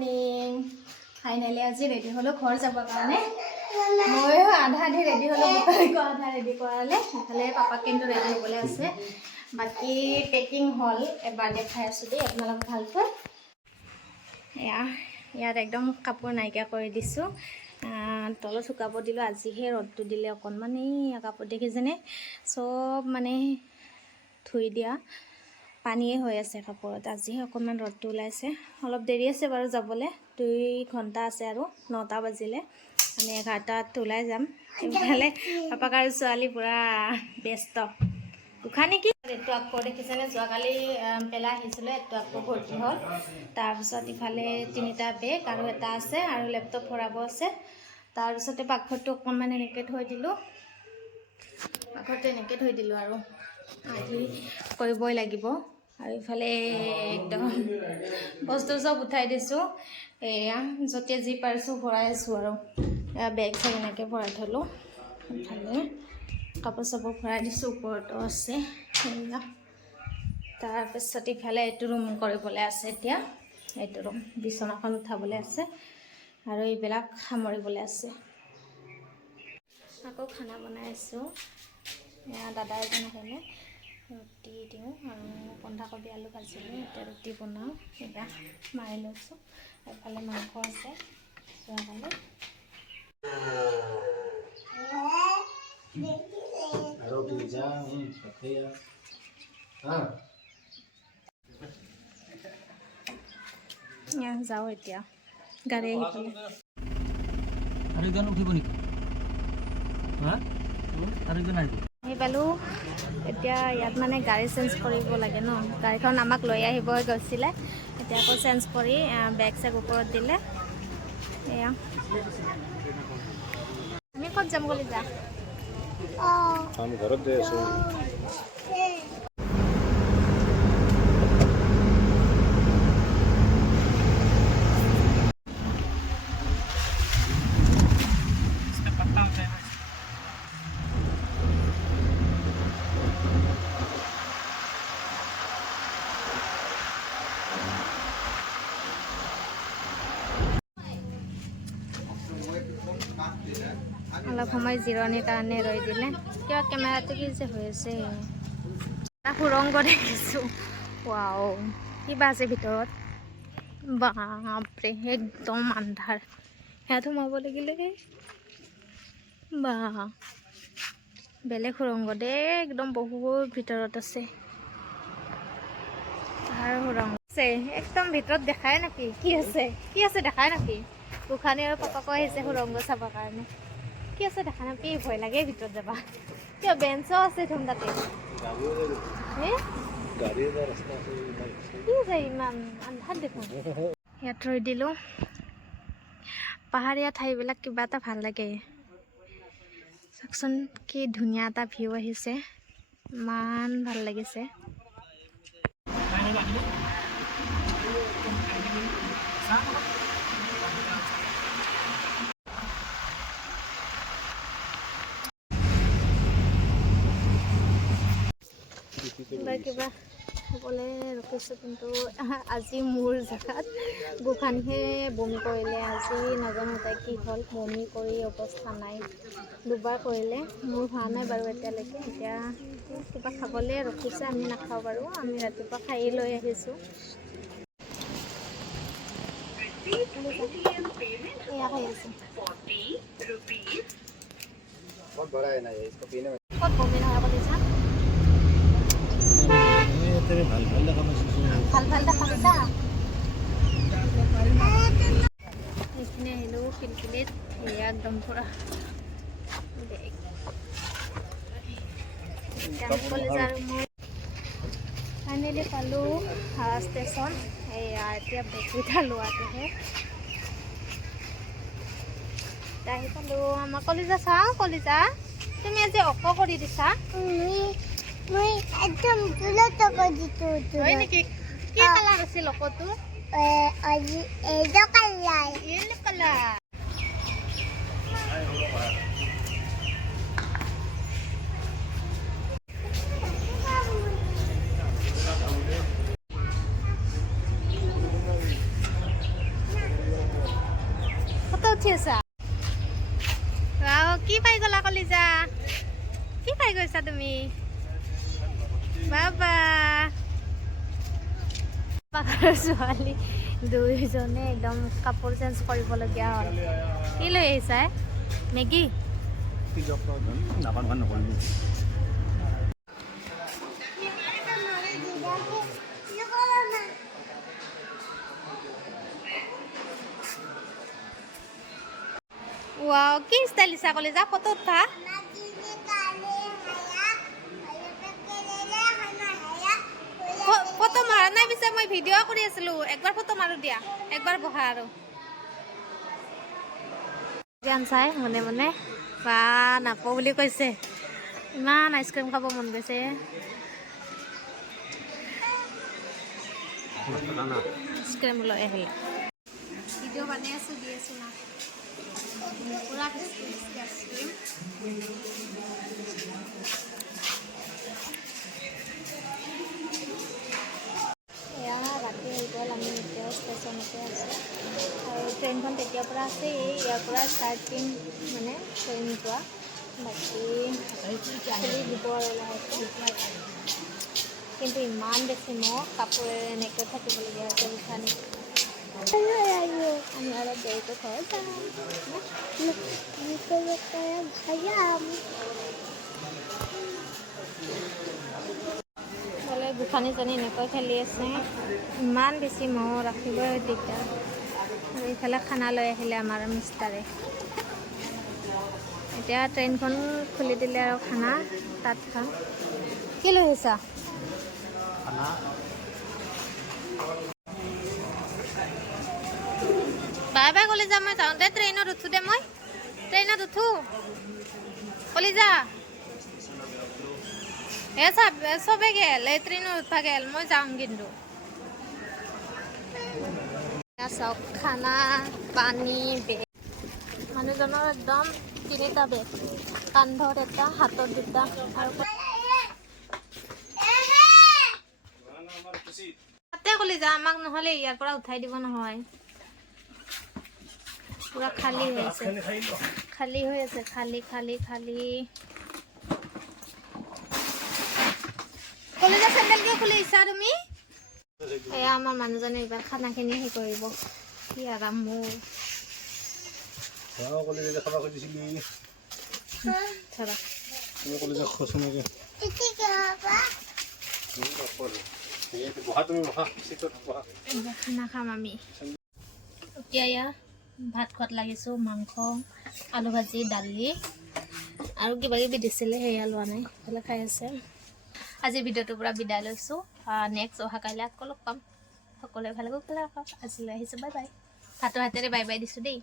morning finally আজি ready হ'লোঁ ঘৰ যাবৰ কাৰণে ময়ো আধা আধি ৰেডি হ'লোঁ বোকাৰীকো আধা ৰেডি কৰালে সেইফালে পাপাক কিন্তু ৰেডি হ'বলৈ আছে বাকী পেকিং হ'ল এবাৰ দেখাই আছোঁ দেই আপোনালোকক ভালকৈ ইয়াত একদম কাপোৰ নাইকিয়া কৰি দিছোঁ তলত শুকাব দিলোঁ আজিহে ৰ'দটো দিলে অকণমান এই কাপোৰ দেখিছেনে চব মানে ধুই দিয়া পানীয়ে হৈ আছে কাপোৰত আজিহে অকণমান ৰ'দটো ওলাইছে অলপ দেৰি আছে বাৰু যাবলৈ 2 ঘণ্টা আছে আৰু 9টা বাজিলে আমি 11টাত ওলাই যাম ইফালে পাপাক আৰু ছোৱালী পূৰা ব্যস্ত উশাহ নেকি এইটো আকৌ দেখিছেনে যোৱাকালি পেলাই আহিছিলোঁ এইটো আকৌ ভৰ্তি হ'ল তাৰপিছত ইফালে 3টা বেগ আৰু এটা আছে আৰু লেপটপ ভৰাব আছে তাৰপিছতে পাকঘৰটো অকণমান এনেকৈ থৈ দিলোঁ আৰু আহি কৰিবই লাগিব আৰু ইফালে একদম বস্তু চব উঠাই দিছোঁ এয়া য'তে যি পাৰিছোঁ ভৰাই আছোঁ আৰু বেগ চেগ এনেকৈ ভৰাই থ'লোঁ ইফালে কাপোৰ চাপোৰ ভৰাই দিছোঁ ওপৰতো আছে সেয়া তাৰপিছত ইফালে এইটো ৰুম কৰিবলৈ আছে এতিয়া এইটো ৰুম বিচনাখন উঠাবলৈ আছে আৰু এইবিলাক সামৰিবলৈ আছে আকৌ খানা বনাই আছোঁ দাদা এজন আহিলে ৰুটি দিওঁ আৰু বন্ধাকবি আলু ভাজিলোঁ এতিয়া ৰুটি বনাওঁ এতিয়া মাৰি লৈছোঁ এফালে মাংস আছে যোৱাকালি যাওঁ এতিয়া গাড়ী আহি পালোঁ এতিয়া ইয়াত মানে গাড়ী চেঞ্জ কৰিব লাগে ন গাড়ীখন আমাক লৈ আহিব গৈছিলে এতিয়া আকৌ চেঞ্জ কৰি বেগ চেগ ওপৰত দিলে এয়া আমি ক'ত যাম বুলি যা ঘৰত যাই আছোঁ অলপ সময় জিৰণিৰ কাৰণে ৰৈ দিলে কিবা কেমেৰাটো কি যে হৈ আছে এটা সুৰংগ দেখিছোঁ ৱাও কিবা আছে ভিতৰত বাপৰে একদম আন্ধাৰ সেয়াত সোমাব লাগিলে বা বেলেগ সুৰংগ দেই একদম বহুত ভিতৰত আছে আৰু সুৰংগ আছে একদম ভিতৰত দেখাই নাপি কি আছে দেখাই নাপি গোসানী আৰু পাপাকো আহিছে সুৰংগ চাবৰ কাৰণে কি আছে দেখা নাপি ভয় লাগে ভিতৰত যাবা কিয় বেঞ্চো আছে ধুম তাতে কি আছে ইমান আন্ধাৰ দেখোন ইয়াত থৈ দিলোঁ পাহাৰীয়া ঠাইবিলাক কিবা এটা ভাল লাগে চাওকচোন কি ধুনীয়া এটা ভিউ আহিছে ইমান ভাল লাগিছে কিবা হ'বলৈ ৰখিছোঁ কিন্তু আজি মোৰ জেগাত গোসানীহে বমি কৰিলে আজি নাজানো তাই কি হ'ল বমি কৰি অৱস্থা নাই 2বাৰ কৰিলে মোৰ হোৱা নাই বাৰু এতিয়ালৈকে এতিয়া কিবা খাবলৈ ৰখিছে আমি নাখাওঁ বাৰু আমি ৰাতিপুৱা খাই লৈ আহিছোঁ এয়া খাই আছোঁ ক'ত বমি নহয় কৰিছা ভাল দেখা পাইছা এইখিনি আহিলোঁ পিলপিলিত এয়া একদম পূৰা কলেজ আৰু মই ফাইনেলি পালোঁ ষ্টেচন এয়া এতিয়া বেগকেইটা লোৱাটোহে আহি পালোঁ আমাৰ কলিজা চাওঁ কলিজা তুমি আজি অক কৰি দিছা মই একদম তুলতো দিছোঁ হয় নেকি কি কালাৰ আছিল অকটো আজি এইটো কালাৰ ইয়েলো কালাৰ উঠি আছা কি পাই গলা কলিজা কি পাই গৈছা তুমি বাবা পাপাৰ ছোৱালী দুইজনে একদম কাপোৰ চেঞ্জ কৰিবলগীয়া হ'ল কি লৈ আহিছা মেগী ৱাও কি ষ্টাইল ইচ্ছা ক'লে যা ফটো উঠা ফটো মাৰা নাই পিছে মই ভিডিঅ' কৰি আছিলোঁ একবাৰ ফটো মাৰো দিয়া একবাৰ বহা আৰু জ্ঞান চাই মনে মনে বা নাপাওঁ বুলি কৈছে ইমান আইচক্ৰীম খাব মন গৈছে আইচক্ৰীম লৈ আহিলে ভিডিঅ' বনাই আছোঁ দি আছোঁ না পুৰা আইচক্ৰীম এয়া ৰাতি হৈ গ'ল আমি এতিয়াও ষ্টেচনতে আছোঁ আৰু ট্ৰেইনখন তেতিয়াৰ পৰা আছে ইয়াৰ পৰা ষ্টাৰ্টিং মানে ট্ৰেইন যোৱা বাকী খুলি দিব আৰু লাহেকৈ কিন্তু ইমান বেছি মহ কাপোৰেৰে এনেকৈ থাকিবলগীয়া হৈছে বিছানি আমি অলপ দেৰিকৈ ঘৰত যাম বোলে গোসানী জনী এনেকৈ খেলি আছে ইমান বেছি মহ ৰাখিবই দিগদাৰ আৰু এইফালে খানা লৈ আহিলে আমাৰ মিষ্টাৰে এতিয়া ট্ৰেইনখন খুলি দিলে আৰু খানা তাত খাম কি লৈ আহিছা বাই বাই কলিজা মই যাওঁতে ট্ৰেইনত উঠো দে মই ট্ৰেইনত উঠো কলিজা চবে গেল এই ট্ৰেইনত উঠা গেল মই যাম কিন্তু চাওক খানা পানী বেগ মানুহজনৰ একদম 3টা বেগ কান্ধত এটা হাতত 2টা আৰু তাতে কলিজা আমাক নহ'লে ইয়াৰ পৰা উঠাই দিব নহয় পুৰা খালী হৈ আছে খালী কলিজা চেণ্ডেল কিয় খুলি আহিছা তুমি এয়া আমাৰ মানুহজনে এইবাৰ খানাখিনি হেৰি কৰিব কি আৰাম মোৰ খানা খাম আমি এতিয়া ভাত খোৱাত লাগিছোঁ মাংস আলু ভাজি দালি আৰু কিবা কিবি দিছিলে সেয়া লোৱা নাই সেইফালে খাই আছে আজিৰ ভিডিঅ'টোৰ পৰা বিদায় লৈছোঁ নেক্সট অহা কাইলৈ আকৌ লগ পাম সকলোৱে ভালে কুশলে ৰাখক আজিলৈ আহিছোঁ বাই বাই ভাতৰ হাতেৰে বাই বাই দিছোঁ দেই